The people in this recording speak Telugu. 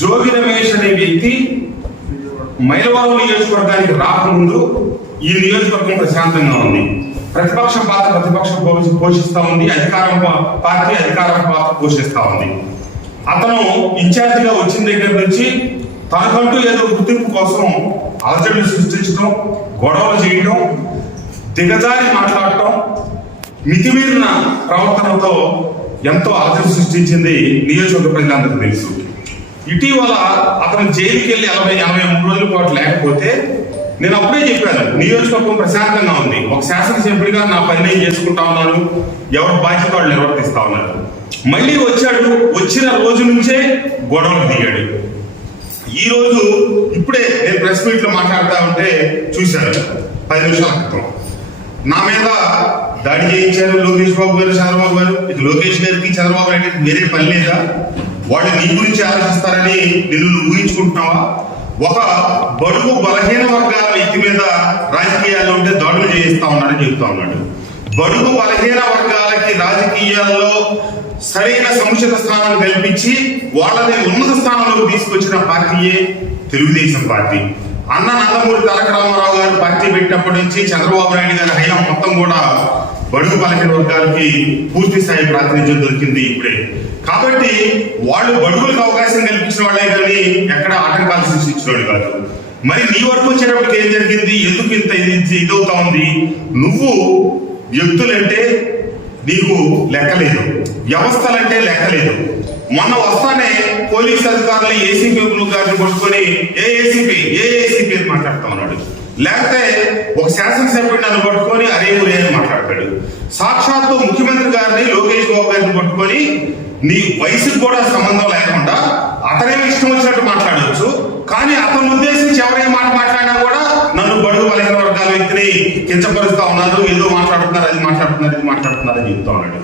జోగి రమేష్ అనే వ్యక్తి మైలవరం నియోజకవర్గానికి రాకముందు ఈ నియోజకవర్గం ప్రశాంతంగా ఉంది. ప్రతిపక్షం పోషిస్తా ఉంది, పార్టీ అధికారం పాత్ర పోషిస్తా ఉంది. అతను ఇన్ఛార్జిగా వచ్చిన దగ్గర నుంచి తనకంటూ ఏదో గుర్తింపు కోసం అలజడులు సృష్టించడం, గొడవలు చేయడం, దిగజారి మాట్లాడటం, మితిమీరిన ప్రవర్తనతో ఎంతో అలజడి సృష్టించింది నియోజకవర్గ ప్రజలందరికీ తెలుసు. ఇటీవల అతను జైలుకి వెళ్ళి 83 రోజుల పాటు లేకపోతే నేను అప్పుడే చెప్పాను, నియోజకవర్గం ప్రశాంతంగా ఉంది, ఒక శాసనసభ్యుడిగా నా పని నేను చేసుకుంటా ఉన్నాను, ఎవరి బాధ్యత వాళ్ళు నిర్వర్తిస్తా ఉన్నారు. మళ్ళీ వచ్చాడు, వచ్చిన రోజు నుంచే గొడవలు దిగాడు. ఈ రోజు ఇప్పుడే నేను ప్రెస్ మీట్ లో మాట్లాడుతూ ఉంటే చూశాను 10 నిమిషాల క్రితం. నా మీద దాడి చేయించారు లోకేష్ బాబు గారు, చంద్రబాబు గారు. ఇది లోకేష్ గారికి చంద్రబాబు నాయుడు వేరే పని లేదా? వాళ్ళు నీ గురించి ఆలోచిస్తారని నిన్ను ఊహించుకుంటున్నావా? ఒక బడుగు బలహీన వర్గాల వ్యక్తి మీద రాజకీయాల్లో ఉంటే దాడులు చేయిస్తా ఉన్నారని చెప్తా ఉన్నాడు. బడుగు బలహీన వర్గాలకి రాజకీయాల్లో సరైన సముచిత స్థానం కల్పించి వాళ్ళని ఉన్నత స్థానంలోకి తీసుకొచ్చిన పార్టీయే తెలుగుదేశం పార్టీ. అన్న నందమూరి తారక రామారావు గారు పార్టీ పెట్టినప్పటి నుంచి చంద్రబాబు నాయుడు గారి హయాం మొత్తం కూడా బడుగు బలహీన వర్గాలకి పూర్తి స్థాయి ప్రాతినిధ్యం దొరికింది ఇప్పుడే. కాబట్టి వాళ్ళు బడుగులకు అవకాశం కల్పించిన వాళ్ళే కానీ ఎక్కడ ఆటంకాలు సృష్టించిన వాళ్ళు కాదు. మరి నీ వరకు వచ్చేటప్పటికి ఏం జరిగింది? ఎందుకు ఇంత ఇదవుతా ఉంది? నువ్వు వ్యక్తులంటే నీకు లెక్కలేదు, వ్యవస్థలంటే లెక్కలేదు. మొన్న వస్తానే పోలీస్ అధికారులు ఏసీపీ గారిని పట్టుకొని ఏ ఏసీపీ అని మాట్లాడుతా ఉన్నాడు. లేకపోతే ఒక శాసనసభ్యుడు నన్ను పట్టుకొని అరే ఊరే అని మాట్లాడతాడు. సాక్షాత్తు ముఖ్యమంత్రి గారిని లోకేష్ బాబు గారిని పట్టుకొని నీ వయసుకు కూడా సంబంధం లేకుండా అతనేమి ఇష్టం వచ్చినట్టు మాట్లాడవచ్చు, కానీ అతను ఉద్దేశించి ఎవరే మాట మాట్లాడినా కూడా నన్ను బడుగు బలహీన వర్గాల వ్యక్తిని కించపరుస్తా ఉన్నారు, ఏదో మాట్లాడుతున్నారు, అది మాట్లాడుతున్నారు, ఇది మాట్లాడుతున్నారు అని చెప్తా ఉన్నాడు.